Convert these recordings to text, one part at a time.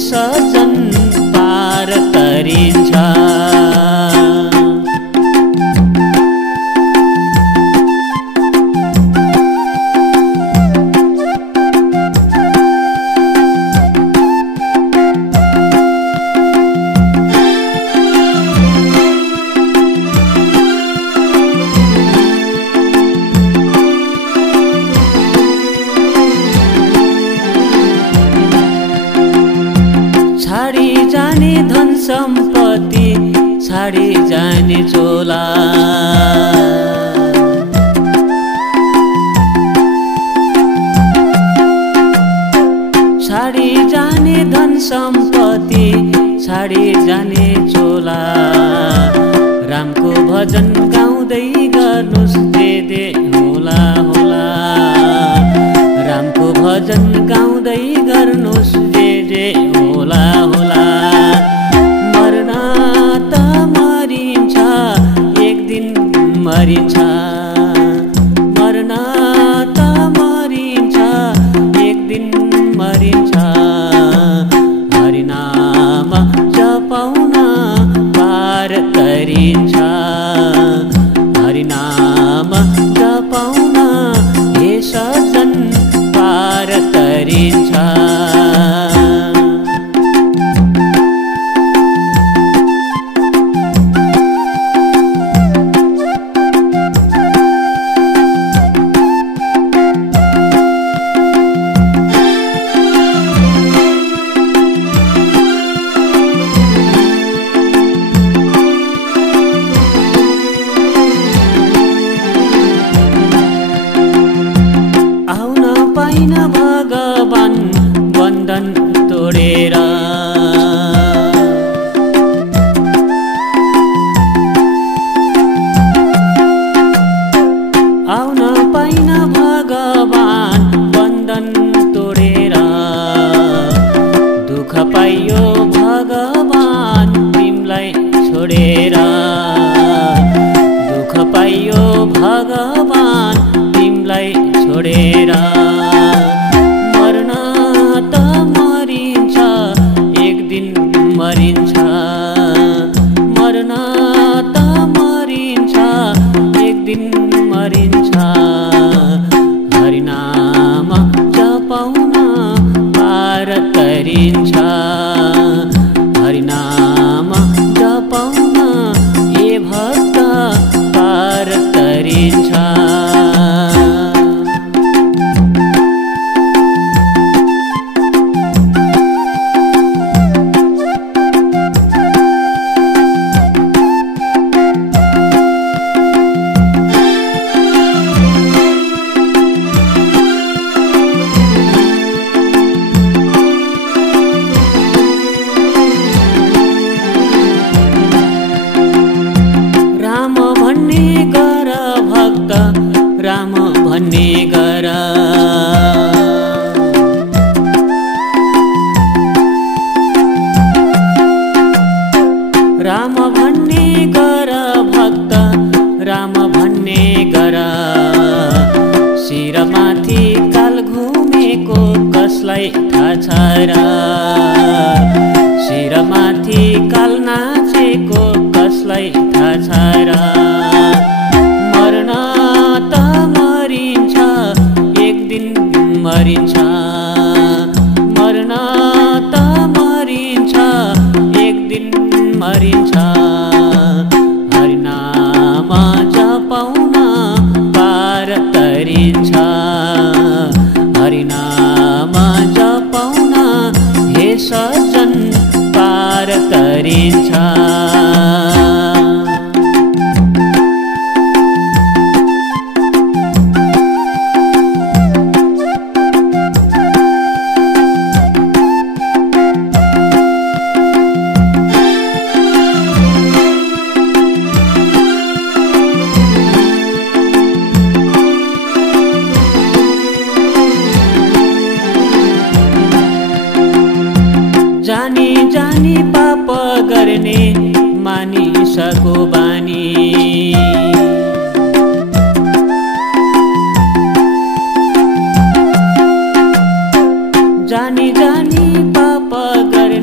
सजन पार तरिन्छ। छाडी जाने धन सम्पत्ति, छाडी जाने चोला, छाडी जाने धन सम्पत्ति, छाडी जाने चोला। रामको भजन गाउँदै गर्नुस् दे होला होला, रामको भजन गाउँदै गर्नुस् दे होला होला। मर्न त मरिन्छ एक दिन मरिन्छ, मर्न त मरिन्छ एक दिन मरिन्छ। हरिनाम जपाउन पार तरिन्छ, हरिनाम जपाउन हे सजन पार तरिन्छ। पाइन भगवान बन्धन तोडेर, आउन पाइन भगवान बन्धन तोडेर। दुःख पाइयो भगवान तिमीलाई छोडेर, दुःख पाइयो भगवान तिमीलाई छोडेर। मरिन्छ, मर्न त मरिन्छ एक दिन मरिन्छ। हरिनाम जपाउन पार तरिन्छ, हरिनाम जपाउन हे भक्त पार तरिन्छ। राम भन्ने गर, राम भन्ने गर भक्त, राम भन्ने गर। शिरमाथि काल घुमेको कसलाई थाहा छ र, शिरमाथि काल नाचेको कसलाई थाहा छ र। मर्न त मरिन्छ एक दिन मरिन्छ, मर्न त मरिन्छ एक दिन मरिन्छ। हरिनाम जपाउन पार तरिन्छ, हरिनाम जपाउन हे सजन पार तरिन्छ। जानी जानी पाप गर्ने मानिसको बानी, जानी जानी पाप गर्ने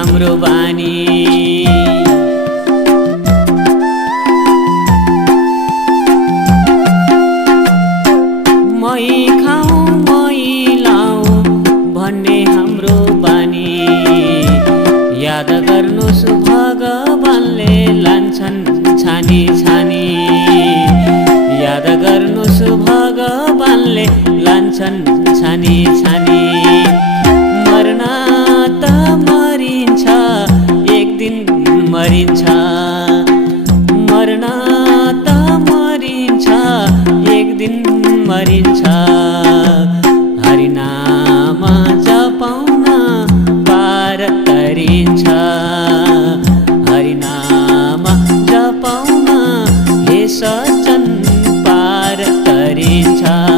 हाम्रो बानी। मै खाऊ मै लाऊ भन्ने हाम्रो बानी। याद गर्नुस् भगवानले लान्छन् छानी छानी। याद गर्नुस् भगवानले लान्छन् छानी छानी। मर्न त मरिन्छ एक दिन मरिन्छ। मर्न त मरिन्छ एक दिन मरिन्छ। हरिनाम जपाउन पार तरिन्छ। हरिनाम जपाउन हे सज्जन पार तरिन्छ।